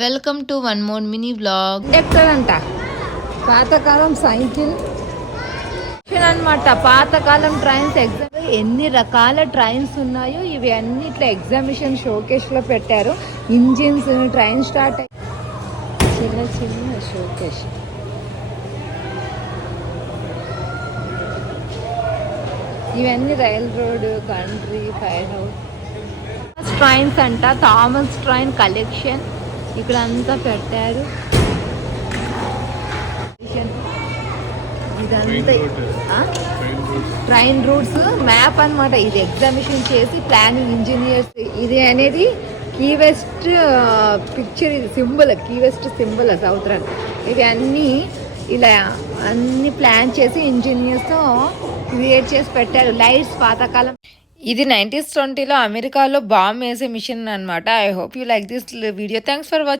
Welcome to one more mini vlog. ఎక్కడంట పాతకాలం cycle అనమాట. పాతకాలం ట్రైన్స్ ఎగ్జామ్ ఎన్ని రకాల ట్రైన్స్ ఉన్నాయో ఇవి అన్ని ఇట్లా ఎగ్జామిషన్ షోకేస్ లో పెట్టారు. ఇంజిన్స్, ట్రైన్ స్టార్ట్ చిన్న చిన్న షోకేస్. ఇవన్నీ rail road, country, fire house trains అంట. థామస్ ట్రైన్ కలెక్షన్ ఇక్కడ అంతా పెట్టారు. ఇదంతా ట్రైన్ రూట్స్ మ్యాప్ అన్నమాట. ఇది ఎగ్జామిషన్ చేసి ప్లానింగ్ ఇంజనీర్స్. ఇది అనేది కీ వెస్ట్ పిక్చర్, ఇది symbol, key west symbol southern. ఇవి అన్నీ ఇలా అన్ని ప్లాన్ చేసి ఇంజనీర్స్ క్రియేట్ చేసి పెట్టారు. లైట్స్ పాతకాలం. ఇది 1920లో అమెరికాలో బాంబ్ వేసే మిషన్ అనమాట. I hope you like this video. Thanks for watching.